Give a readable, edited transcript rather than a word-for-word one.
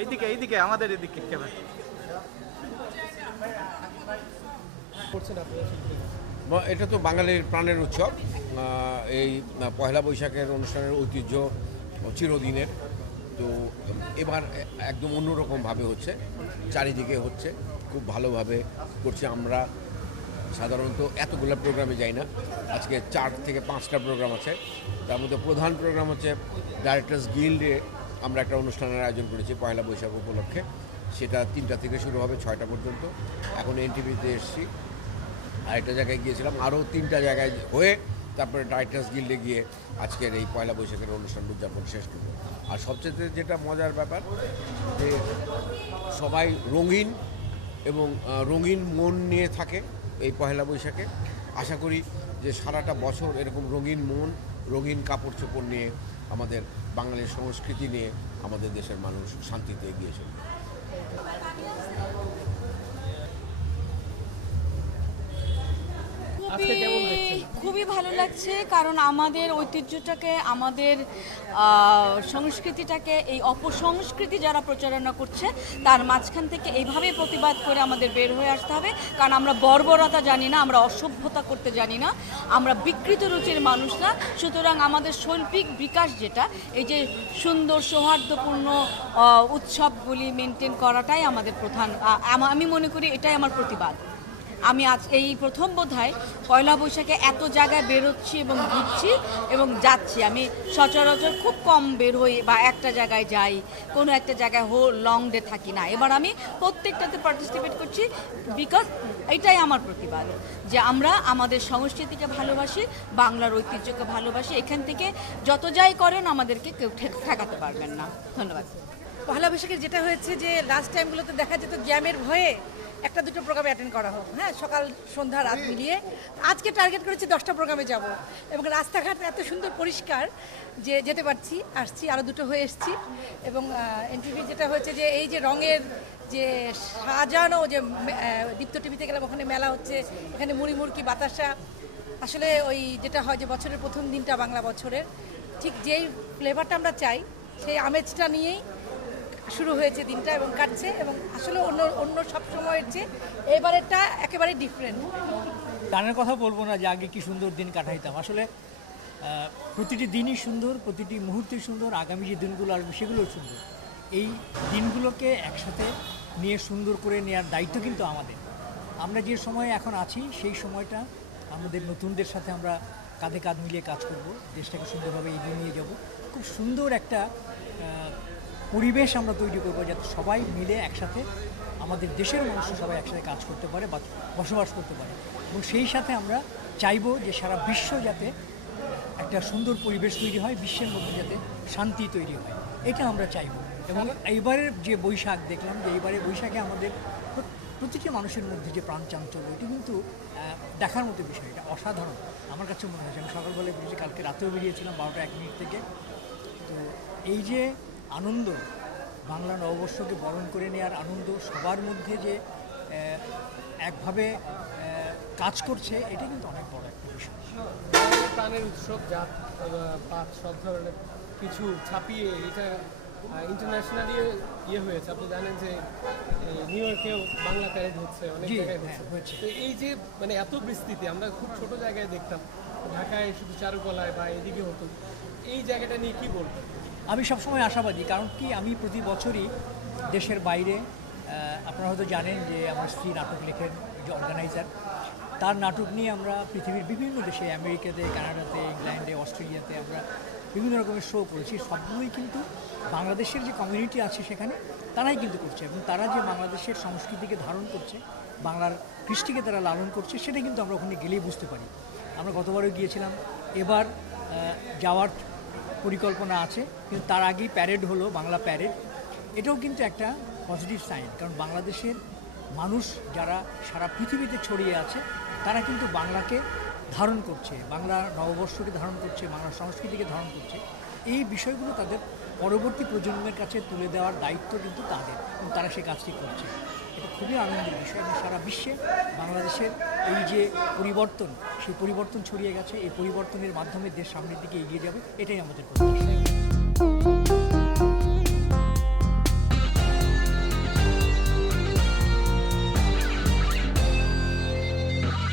এইদিকে এইদিকে আমাদের এদিকে ক্যামেরা করছেন আপনারা শিল্পী? এটা তো বাঙালির প্রাণের উৎসব। এই পয়লা বৈশাখের অনুষ্ঠানের ঐতিহ্য চিরদিনের। তো এবার একদম অন্যরকমভাবে হচ্ছে, চারিদিকে হচ্ছে, খুব ভালোভাবে করছে। আমরা সাধারণত এতগুলো প্রোগ্রামে যাই না, আজকে 4 থেকে 5টা প্রোগ্রাম আছে। তার মধ্যে প্রধান প্রোগ্রাম হচ্ছে ডাইরেক্টর্স গিল্ডে আমরা একটা অনুষ্ঠানের আয়োজন করেছি পয়লা বৈশাখ উপলক্ষে। সেটা 3টা থেকে শুরু হবে 6টা পর্যন্ত। এখন এনটিভিতে এসেছি, আরেকটা জায়গায় গিয়েছিলাম, আরও 3টা জায়গায় হয়ে তারপরে ডাইরেক্টর্স গিল্ডে গিয়ে আজকের এই পয়লা বৈশাখের অনুষ্ঠান উদযাপন শেষ করব। আর সবচেয়ে যেটা মজার ব্যাপার যে সবাই রঙিন এবং রঙিন মন নিয়ে থাকে এই পয়লা বৈশাখে। আশা করি যে সারাটা বছর এরকম রঙিন মন, রঙিন কাপড় চোপড় নিয়ে, আমাদের বাঙালির সংস্কৃতি নিয়ে আমাদের দেশের মানুষ শান্তিতে এগিয়ে চলবে। আজকে কেমন দেখছেন? খুবই ভালো লাগছে, কারণ আমাদের ঐতিহ্যটাকে, আমাদের সংস্কৃতিটাকে এই অপসংস্কৃতি যারা প্রচারণা করছে তার মাঝখান থেকে এইভাবে প্রতিবাদ করে আমাদের বের হয়ে আসতে হবে। কারণ আমরা বর্বরতা জানি না, আমরা অসভ্যতা করতে জানি না, আমরা বিকৃত রুচির মানুষ না। সুতরাং আমাদের শৈল্পিক বিকাশ যেটা, এই যে সুন্দর সৌহার্দ্যপূর্ণ উৎসবগুলি মেনটেন করাটাই আমাদের প্রধান। আমি মনে করি এটাই আমার প্রতিবাদ। আমি আজ এই প্রথম বোধহয় পয়লা বৈশাখে এত জায়গায় বেরোচ্ছি এবং ঘুরছি এবং যাচ্ছি। আমি সচরাচর খুব কম বের হই বা একটা জায়গায় যাই, কোনো একটা জায়গায় লং ডে থাকি না। এবার আমি প্রত্যেকটাতে পার্টিসিপেট করছি, বিকজ এটাই আমার প্রতিবাদ যে আমরা আমাদের সংস্কৃতিকে ভালোবাসি, বাংলার ঐতিহ্যকে ভালোবাসি। এখান থেকে যত যাই করেন আমাদেরকে কেউ ঠেকাতে পারবেন না। ধন্যবাদ। পয়লা বৈশাখে যেটা হয়েছে যে লাস্ট টাইমগুলোতে দেখা যেত জ্যামের ভয়ে একটা দুটো প্রোগ্রামে অ্যাটেন্ড করা হোক, হ্যাঁ, সকাল সন্ধ্যা রাত মিলিয়ে। আজকে টার্গেট করেছি 10টা প্রোগ্রামে যাব, এবং রাস্তাঘাট এত সুন্দর পরিষ্কার যে যেতে পারছি, আসছি, আরও দুটো হয়ে এসছি। এবং এনটিভি যেটা হয়েছে যে এই যে রঙের যে সাজানো, যে দীপ্ত টিভিতে গেলাম, ওখানে মেলা হচ্ছে, এখানে মুড়ি মুড়কি বাতাসা, আসলে ওই যেটা হয় যে বছরের প্রথম দিনটা বাংলা বছরের ঠিক যেই ফ্লেভারটা আমরা চাই সেই আমেজটা নিয়েই শুরু হয়েছে দিনটা এবং কাটছে। এবং আসলে অন্য অন্য সব সময়ের চেয়ে এবারেরটা একেবারে ডিফারেন্ট। গানের কথা বলবো না যে আগে কি সুন্দর দিন কাটাইতাম। আসলে প্রতিটি দিনই সুন্দর, প্রতিটি মুহূর্তে সুন্দর, আগামী যে দিনগুলো আসবে সেগুলোও সুন্দর। এই দিনগুলোকে একসাথে নিয়ে সুন্দর করে নেওয়ার দায়িত্ব কিন্তু আমাদের। আমরা যে সময়ে এখন আছি সেই সময়টা আমাদের নতুনদের সাথে আমরা কাঁধে কাঁধ মিলিয়ে কাজ করব, দেশটাকে সুন্দরভাবে এগিয়ে নিয়ে যাব। খুব সুন্দর একটা পরিবেশ আমরা তৈরি করবো যাতে সবাই মিলে একসাথে, আমাদের দেশের মানুষ সবাই একসাথে কাজ করতে পারে বা বসবাস করতে পারে। এবং সেই সাথে আমরা চাইবো যে সারা বিশ্ব যাতে একটা সুন্দর পরিবেশ তৈরি হয়, বিশ্বের মধ্যে যাতে শান্তি তৈরি হয়, এটা আমরা চাইবো। এবং এইবারের যে বৈশাখ দেখলাম, যে এইবারের বৈশাখে আমাদের প্রতিটি মানুষের মধ্যে যে প্রাণ চাঞ্চল্য, এটি কিন্তু দেখার মতো বিষয়, এটা অসাধারণ আমার কাছে মনে হয়েছে। আমি সকালবেলায় বেরিয়েছি, কালকে রাতেও বেরিয়েছিলাম 12টা 1 মিনিট থেকে। তো এই যে আনন্দ, বাংলা নববর্ষকে বরণ করে নেওয়ার আনন্দ, সবার মধ্যে যে একভাবে কাজ করছে, এটা কিন্তু অনেক বড় একটা বিষয়। প্রাণের উৎসব, জাত পাত সব ধরনের কিছু ছাপিয়ে এটা ইন্টারন্যাশনালি ইয়ে হয়েছে। আপনি জানেন যে নিউ ইয়র্কেও বাংলা প্যারেড হচ্ছে, অনেক জায়গায় হচ্ছে। তো এই যে মানে এত বিস্তৃতি, আমরা খুব ছোট জায়গায় দেখতাম, ঢাকায় শুধু চারুকলায় বা এদিকে হতো, এই জায়গাটা নিয়ে কি বলবেন? আমি সবসময় আশাবাদী, কারণ কি আমি প্রতি বছরই দেশের বাইরে, আপনারা হয়তো জানেন যে আমার স্ত্রী নাটক লেখেন, যে অর্গানাইজার, তার নাটক নিয়ে আমরা পৃথিবীর বিভিন্ন দেশে, আমেরিকাতে, কানাডাতে, ইংল্যান্ডে, অস্ট্রেলিয়াতে আমরা বিভিন্ন রকমের শো করেছি। সবগুলোই কিন্তু বাংলাদেশের যে কমিউনিটি আছে সেখানে তারাই কিন্তু করছে, এবং তারা যে বাংলাদেশের সংস্কৃতিকে ধারণ করছে, বাংলার কৃষ্টিকে তারা লালন করছে, সেটা কিন্তু আমরা ওখানে গেলেই বুঝতে পারি। আমরা গতবারও গিয়েছিলাম, এবার যাওয়ার পরিকল্পনা আছে, কিন্তু তার আগেই প্যারেড হলো, বাংলা প্যারেড। এটাও কিন্তু একটা পজিটিভ সাইন, কারণ বাংলাদেশের মানুষ যারা সারা পৃথিবীতে ছড়িয়ে আছে তারা কিন্তু বাংলাকে ধারণ করছে, বাংলা নববর্ষকে ধারণ করছে, বাংলা সংস্কৃতিকে ধারণ করছে। এই বিষয়গুলো তাদের পরবর্তী প্রজন্মের কাছে তুলে দেওয়ার দায়িত্ব কিন্তু তাদের, এবং তারা সেই কাজটি করছে। এটা খুবই আনন্দের বিষয়, এবং সারা বিশ্বে বাংলাদেশের এই যে পরিবর্তন, সেই পরিবর্তন ছড়িয়ে গেছে। এই পরিবর্তনের মাধ্যমে দেশ সামনের দিকে এগিয়ে যাবে, এটাই আমাদের প্রত্যাশা।